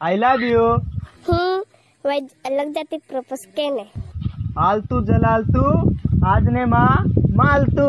I love you. वही अलग जाती प्रपोज केने आलतू जलालतू आज ने माँ मालतू।